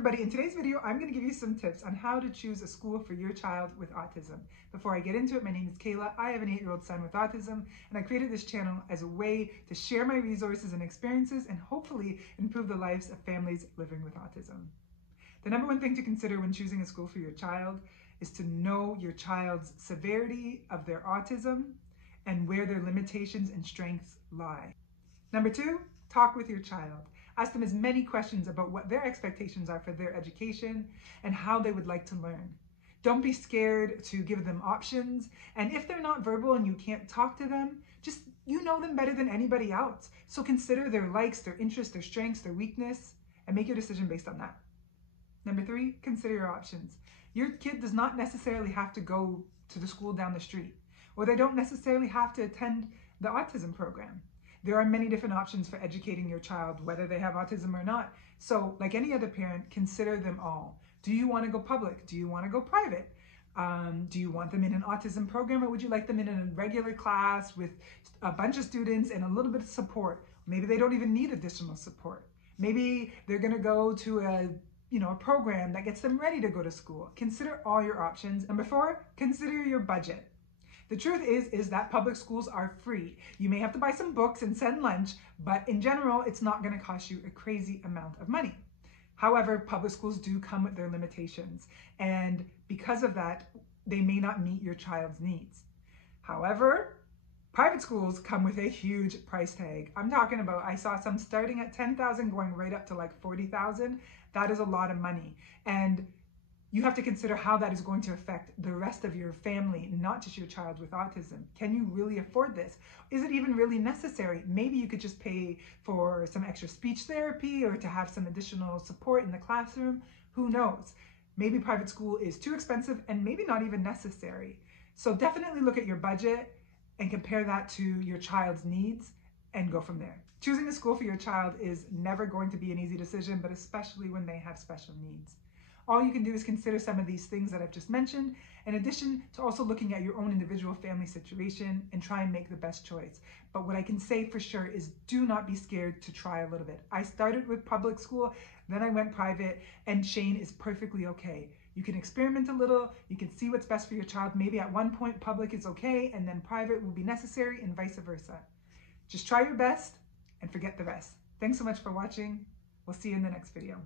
everybody, in today's video, I'm going to give you some tips on how to choose a school for your child with autism. Before I get into it, my name is Kayla. I have an 8-year-old son with autism, and I created this channel as a way to share my resources and experiences and hopefully improve the lives of families living with autism. The number one thing to consider when choosing a school for your child is to know your child's severity of their autism and where their limitations and strengths lie. Number two, talk with your child. Ask them as many questions about what their expectations are for their education and how they would like to learn. Don't be scared to give them options. And if they're not verbal and you can't talk to them, you know them better than anybody else. So consider their likes, their interests, their strengths, their weakness, and make your decision based on that. Number three, consider your options. Your kid does not necessarily have to go to the school down the street, or they don't necessarily have to attend the autism program. There are many different options for educating your child, whether they have autism or not. So like any other parent, consider them all. Do you want to go public? Do you want to go private? Do you want them in an autism program, or would you like them in a regular class with a bunch of students and a little bit of support? Maybe they don't even need additional support. Maybe they're going to go to a program that gets them ready to go to school. Consider all your options. Number four, consider your budget. The truth is that public schools are free. You may have to buy some books and send lunch, but in general, it's not going to cost you a crazy amount of money. However, public schools do come with their limitations, and because of that, they may not meet your child's needs. However, private schools come with a huge price tag. I'm talking about, I saw some starting at $10,000 going right up to like $40,000. That is a lot of money. And you have to consider how that is going to affect the rest of your family, not just your child with autism. Can you really afford this? Is it even really necessary? Maybe you could just pay for some extra speech therapy or to have some additional support in the classroom. Who knows? Maybe private school is too expensive and maybe not even necessary. So definitely look at your budget and compare that to your child's needs and go from there. Choosing a school for your child is never going to be an easy decision, but especially when they have special needs. All you can do is consider some of these things that I've just mentioned, in addition to also looking at your own individual family situation and try and make the best choice. But what I can say for sure is do not be scared to try a little bit. I started with public school, then I went private, and Shane is perfectly okay. You can experiment a little, you can see what's best for your child. Maybe at one point public is okay and then private will be necessary and vice versa. Just try your best and forget the rest. Thanks so much for watching. We'll see you in the next video.